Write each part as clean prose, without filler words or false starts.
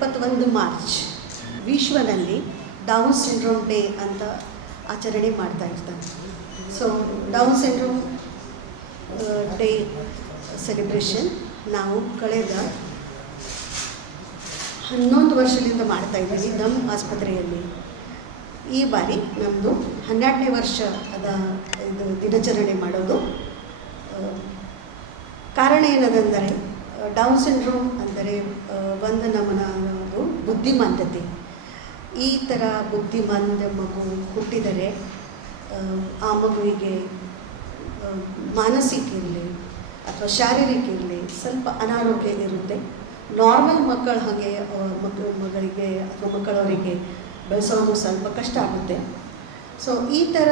21 March ವಿಶ್ವದಲ್ಲಿ down syndrome day ಅಂತ ಆಚರಣೆ ಮಾಡ್ತಾ ಇರ್ತಾರೆ. So down syndrome day celebration ನಾವು ಕಳೆದ 11 ವರ್ಷದಿಂದ ಮಾಡ್ತಾ ಇದ್ದೀವಿ ನಮ್ಮ ಆಸ್ಪತ್ರೆಯಲ್ಲಿ. ಈ ಬಾರಿ ನಮ್ಮದು 12ನೇ ವರ್ಷ ಇದು ದಿನಾಚರಣೆ ಮಾಡೋದು. ಕಾರಣ ಏನದಂದರೆ ಡೌನ್ ಸಿಂಡ್ರೋಮ್ ಅಂದರೆ ಒಂದು ನಮೂನದು ಬುದ್ಧಿಮಾಂದ್ಯತೆ. ಈ ಥರ ಬುದ್ಧಿಮಾಂದ್ಯ ಮಗು ಹುಟ್ಟಿದರೆ ಆ ಮಗುವಿಗೆ ಮಾನಸಿಕ ಇರಲಿ ಅಥವಾ ಶಾರೀರಿಕ ಇರಲಿ ಸ್ವಲ್ಪ ಅನಾರೋಗ್ಯ ಇರುತ್ತೆ. ನಾರ್ಮಲ್ ಮಕ್ಕಳ ಹಾಗೆ ಮಗಳಿಗೆ ಅಥವಾ ಮಕ್ಕಳವರಿಗೆ ಬೆಳೆಸೋದು ಸ್ವಲ್ಪ ಕಷ್ಟ ಆಗುತ್ತೆ. ಸೊ ಈ ಥರ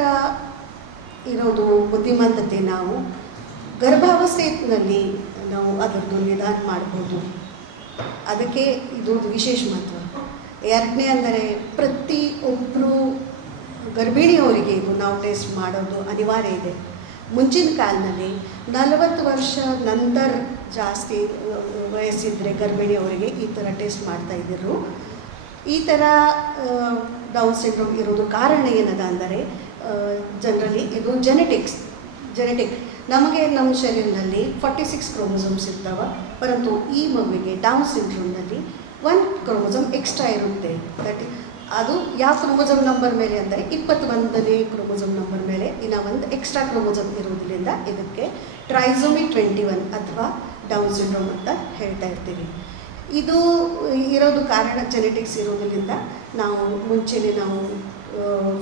ಇರೋದು ಬುದ್ಧಿಮಾಂದ್ಯತೆ ನಾವು ಗರ್ಭಾವಸ್ಥೆಯಲ್ಲಿ ನಾವು ಅದರದ್ದು ನಿದಾನ ಮಾಡ್ಬೋದು. ಅದಕ್ಕೆ ಇದು ವಿಶೇಷ ಮಹತ್ವ. ಎರಡನೇ ಅಂದರೆ ಪ್ರತಿಯೊಬ್ಬರು ಗರ್ಭಿಣಿಯವರಿಗೆ ಇದು ನಾವು ಟೆಸ್ಟ್ ಮಾಡೋದು ಅನಿವಾರ್ಯ ಇದೆ. ಮುಂಚಿನ ಕಾಲದಲ್ಲಿ 40 ವರ್ಷ ನಂತರ ಜಾಸ್ತಿ ವಯಸ್ಸಿದ್ರೆ ಗರ್ಭಿಣಿಯವರಿಗೆ ಈ ಥರ ಟೆಸ್ಟ್ ಮಾಡ್ತಾಯಿದ್ದರು. ಈ ಥರ ಡೌನ್ ಸಿಂಡ್ರೋಮ್ ಇರೋದು ಕಾರಣ ಏನದ ಅಂದರೆ ಜನರಲಿ ಇದು ಜೆನೆಟಿಕ್ ನಮಗೆ ನಮ್ಮ ಶರೀರದಲ್ಲಿ 46 ಕ್ರೋಮೋಸೋಮ್ಸ್ ಇರ್ತಾವೆ. ಪರಂತು ಈ ಮಗುವಿಗೆ ಡೌನ್ ಸಿಂಡ್ರೋಮ್ನಲ್ಲಿ 1 ಕ್ರೋಮೋಸೋಮ್ ಎಕ್ಸ್ಟ್ರಾ ಇರುತ್ತೆ. ಅದು ಯಾವ ಕ್ರೋಮೋಸೋಮ್ ನಂಬರ್ ಮೇಲೆ ಅಂದರೆ 21ನೇ ಕ್ರೋಮೋಸೋಮ್ ನಂಬರ್ ಮೇಲೆ ಇನ್ನು ಒಂದು ಎಕ್ಸ್ಟ್ರಾ ಕ್ರೋಮೋಸೋಮ್ ಇರೋದ್ರಿಂದ ಇದಕ್ಕೆ ಟ್ರೈಸೋಮಿ 21 ಅಥವಾ ಡೌನ್ ಸಿಂಡ್ರೋಮ್ ಅಂತ ಹೇಳ್ತಾ ಇರ್ತೀವಿ. ಇದು ಇರೋದು ಕಾರಣ ಜೆನೆಟಿಕ್ಸ್ ಇರೋದ್ರಿಂದ ನಾವು ಮುಂಚೆನೇ ನಾವು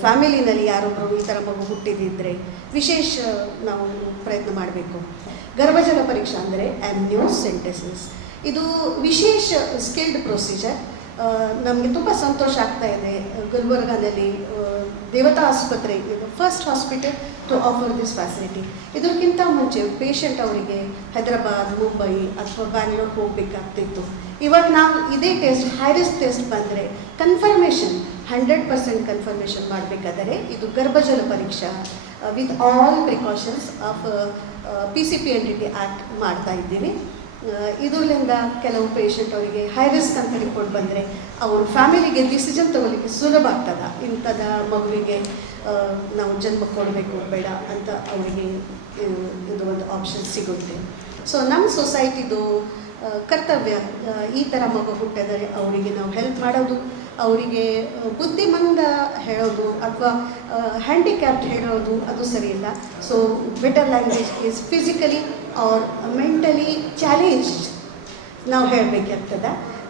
ಫ್ಯಾಮಿಲಿನಲ್ಲಿ ಯಾರೊಬ್ಬರು ಈ ಥರ ಮಗು ಹುಟ್ಟಿದಿದ್ದರೆ ವಿಶೇಷ ನಾವು ಪ್ರಯತ್ನ ಮಾಡಬೇಕು. ಗರ್ಭಜಲ ಪರೀಕ್ಷೆ ಅಂದರೆ ಆಮ್ನಿಯೋಸೆಂಟೆಸಿಸ್ ಇದು ವಿಶೇಷ ಸ್ಕಿಲ್ಡ್ ಪ್ರೊಸೀಜರ್. ನಮಗೆ ತುಂಬ ಸಂತೋಷ ಆಗ್ತಾ ಇದೆ. ಗುಲ್ಬರ್ಗಾದಲ್ಲಿ ದೇವತಾ ಆಸ್ಪತ್ರೆ ಇದು first hospital to offer this facility. ಇದಕ್ಕಿಂತ ಮುಂಚೆ ಪೇಷಂಟ್ ಅವರಿಗೆ ಹೈದರಾಬಾದ್, ಮುಂಬೈ ಅಥವಾ ಬ್ಯಾಂಗ್ಳೂರ್ ಹೋಗಬೇಕಾಗ್ತಿತ್ತು. ಇವಾಗ ನಾವು ಇದೇ ಟೆಸ್ಟ್ ಹೈರಿಸ್ಕ್ ಟೆಸ್ಟ್ ಬಂದರೆ ಕನ್ಫರ್ಮೇಷನ್ 100% ಕನ್ಫರ್ಮೇಷನ್ ಮಾಡಬೇಕಾದರೆ ಇದು ಗರ್ಭಜಲ ಪರೀಕ್ಷಾ with all precautions of PCPNDT act ಮಾಡ್ತಾ ಇದ್ದೀವಿ. ಇದರಿಂದ ಕೆಲವು ಪೇಷಂಟ್ ಅವರಿಗೆ ಹೈ ರಿಸ್ಕ್ ಅಂತ ರಿಪೋರ್ಟ್ ಬಂದರೆ ಅವರು ಫ್ಯಾಮಿಲಿಗೆ ಡಿಸಿಷನ್ ತೊಗೊಳ್ಳಿಕ್ಕೆ ಸುಲಭ ಆಗ್ತದೆ. ಇಂಥದ ಮಗುವಿಗೆ ನಾವು ಜನ್ಮ ಕೊಡಬೇಕು ಬೇಡ ಅಂತ ಅವರಿಗೆ ಇದು ಒಂದು ಆಪ್ಷನ್ ಸಿಗುತ್ತೆ. ಸೊ ನಮ್ಮ ಸೊಸೈಟಿದು ಕರ್ತವ್ಯ ಈ ಥರ ಮಗು ಹುಟ್ಟಿದರೆ ಅವರಿಗೆ ನಾವು ಹೆಲ್ಪ್ ಮಾಡೋದು, ಅವರಿಗೆ ಬುದ್ಧಿಮಂದ ಹೇಳೋದು ಅಥವಾ ಹ್ಯಾಂಡಿಕ್ಯಾಪ್ಟ್ ಹೇಳೋದು ಅದು ಸರಿಯಿಲ್ಲ. So better language is physically or mentally challenged ನಾವು ಹೇಳಬೇಕಾಗ್ತದೆ.